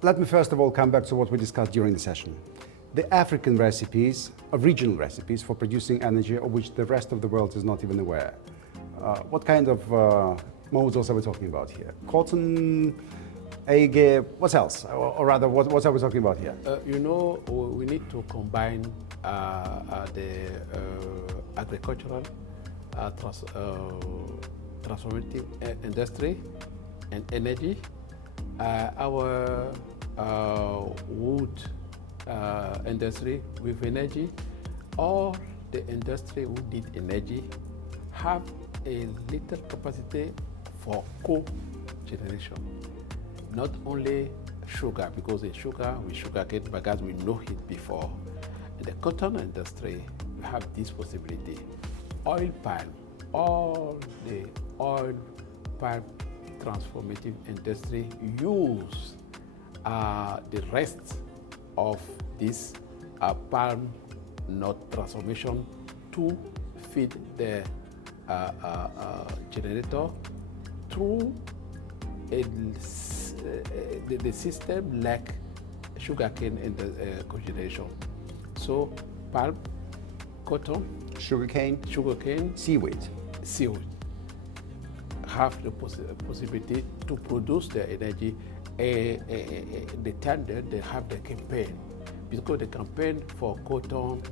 Let me first of all come back to what we discussed during the session. The African recipes, regional recipes for producing energy of which the rest of the world is not even aware. What kind of models are we talking about here? Cotton, egg, what else? Or rather, what are we talking about here? We need to combine the agricultural transformative industry and energy. Our wood industry with energy, all the industry who need energy have a little capacity for co-generation. Not only sugar, because in sugar, with sugarcane bagasse, we know it before. In the cotton industry, we have this possibility. Oil palm, all the oil palm transformative industry use the rest of this palm nut transformation to feed the generator through the system like sugarcane in the cogeneration. So palm, cotton, Sugarcane, seaweed have the possibility to produce their energy. The time that they have the campaign, because the campaign for cotton,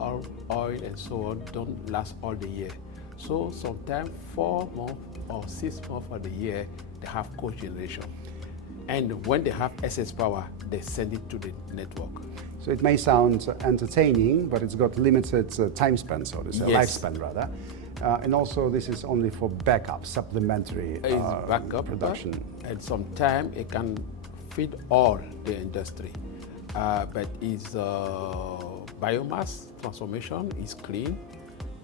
oil and so on don't last all the year. So sometimes 4 months or 6 months of the year, they have cogeneration. And when they have excess power, they send it to the network. So it may sound entertaining, but it's got limited time span, so to say, Yes. lifespan rather. And also this is only for backup, supplementary Backup production. And sometimes it can feed all the industry. But its biomass transformation is clean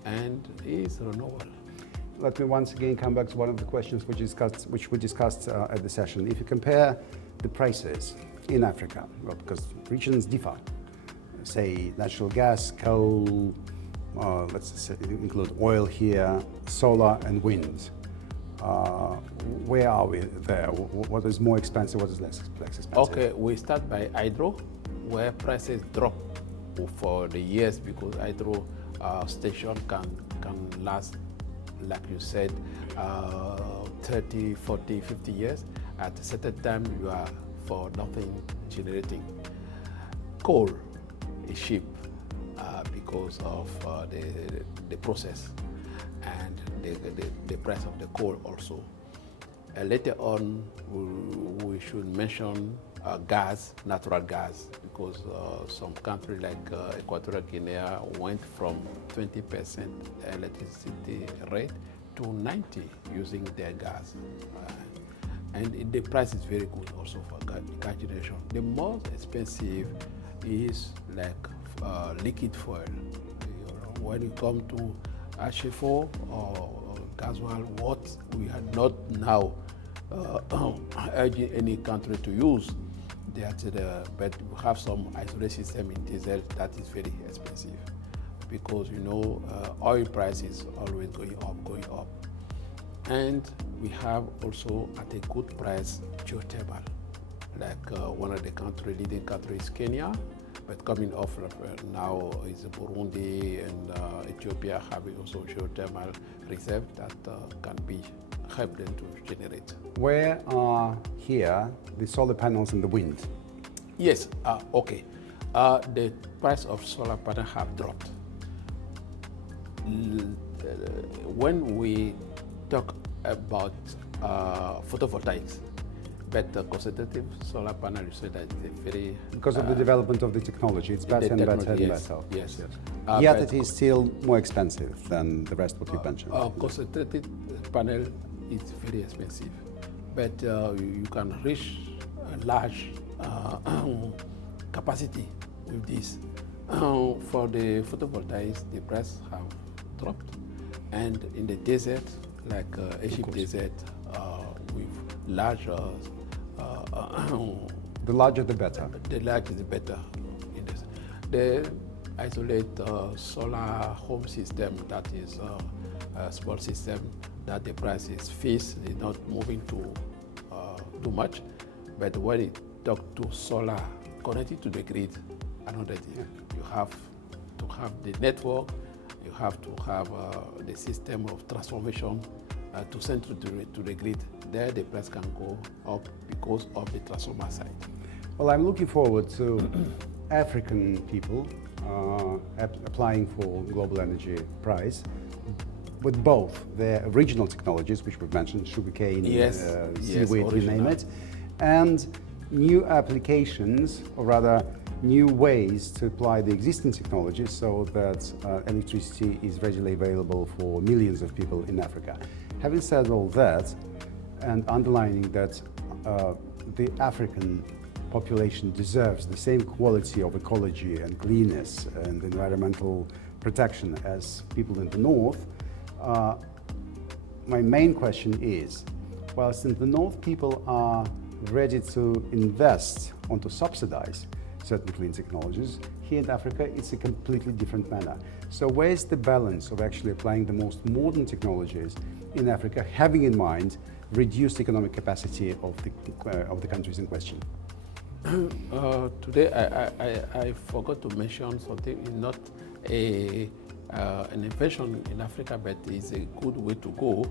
and is renewable. Let me once again come back to one of the questions which we discussed at the session. If you compare the prices in Africa, well, because regions differ, say natural gas, coal, let's say include oil here, solar and wind. Where are we there? What is more expensive, what is less expensive? Okay, we start by hydro, where prices drop for the years because hydro station can last, like you said, 30, 40, 50 years. At a certain time, you are for nothing generating. Coal is cheap because of the process and the price of the coal also. Later on, we should mention gas, natural gas, because some countries like Equatorial Guinea went from 20% electricity rate to 90% using their gas. And the price is very good also for gas generation. The most expensive is like liquid fuel. When you come to HFO or gasoil, what we are not now urging any country to use, but we have some isolate system in diesel that is very expensive because oil price is always going up. And we have also at a good price geothermal, like one of the leading countries, Kenya, but coming off now is Burundi and Ethiopia having also geothermal reserve that can be help them to generate. Where are here the solar panels and the wind? Yes, okay. The price of solar panels have dropped. When we talk about photovoltaics, but concentrative solar panel, you say that it's very... Because of the development of the technology, it's better and better and better. Yes. Yet it is still more expensive than the rest what you mentioned. Concentrated panel is very expensive, but you can reach a large capacity with this. For the photovoltaics, the price have dropped, and in the desert, like Egypt desert, with larger. The larger the better. The larger the better. The isolate solar home system, that is a small system that the price is fixed, is not moving too much. But when it talk to solar connected to the grid, another thing. Yeah. You have to have the network, you have to have the system of transformation to send to the grid. There the price can go up because of the transformer side. Well, I'm looking forward to African people applying for Global Energy Prize with both their original technologies, which we've mentioned, sugarcane, Yes, seaweed, you name original. it, and new applications, or rather new ways to apply the existing technologies so that electricity is readily available for millions of people in Africa. Having said all that, and underlining that the African population deserves the same quality of ecology and cleanness and environmental protection as people in the north, my main question is, whilst in the north people are ready to invest or to subsidize certain clean technologies, here in Africa it's a completely different manner. So where's the balance of actually applying the most modern technologies in Africa, having in mind reduced economic capacity of the countries in question? Today, I forgot to mention something. It's not an invention in Africa, but it's a good way to go.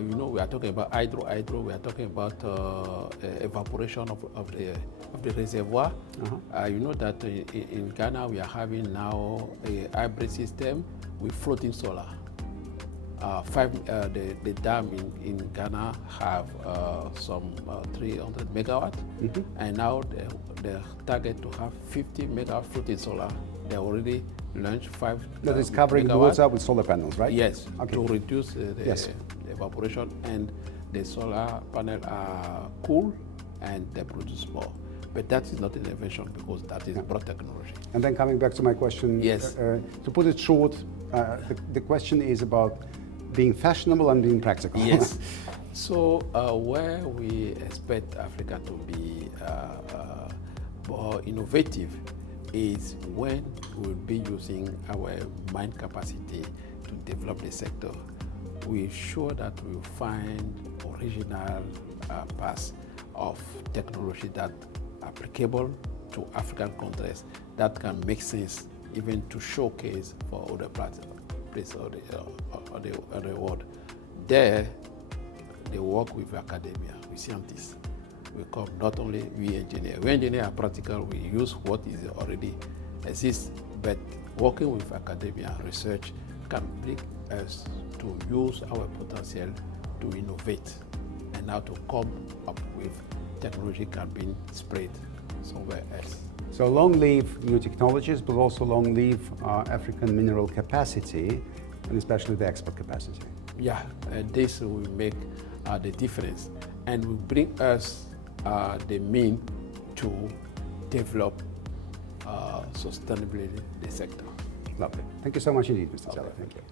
You know, we are talking about hydro. We are talking about evaporation of the reservoir. You know that in Ghana we are having now a hybrid system with floating solar. The dam in Ghana have some 300 megawatt, and now the target to have 50 megawatt floating solar. They already launched 5. That is covering the water with solar panels, right? Yes, Okay. to reduce the evaporation, and the solar panel are cool and they produce more. But that is not an innovation because that is broad technology. And then coming back to my question, Yes. To put it short, the question is about being fashionable and being practical. Yes. So where we expect Africa to be more innovative is when we'll be using our mine capacity to develop the sector. We're sure that we'll find original paths of technology that are applicable to African countries that can make sense even to showcase for other places of the world. There, they work with academia, with scientists. We come not only we engineer. We engineer are practical, we use what is already exists, but working with academia, research can bring us to use our potential to innovate and now to come up with technology can be spread somewhere else. So long live new technologies, but also long live African mineral capacity, and especially the export capacity. Yeah, this will make the difference and will bring us the mean to develop sustainably the sector. Lovely. Thank you so much indeed, Mr. Tella. Thank you.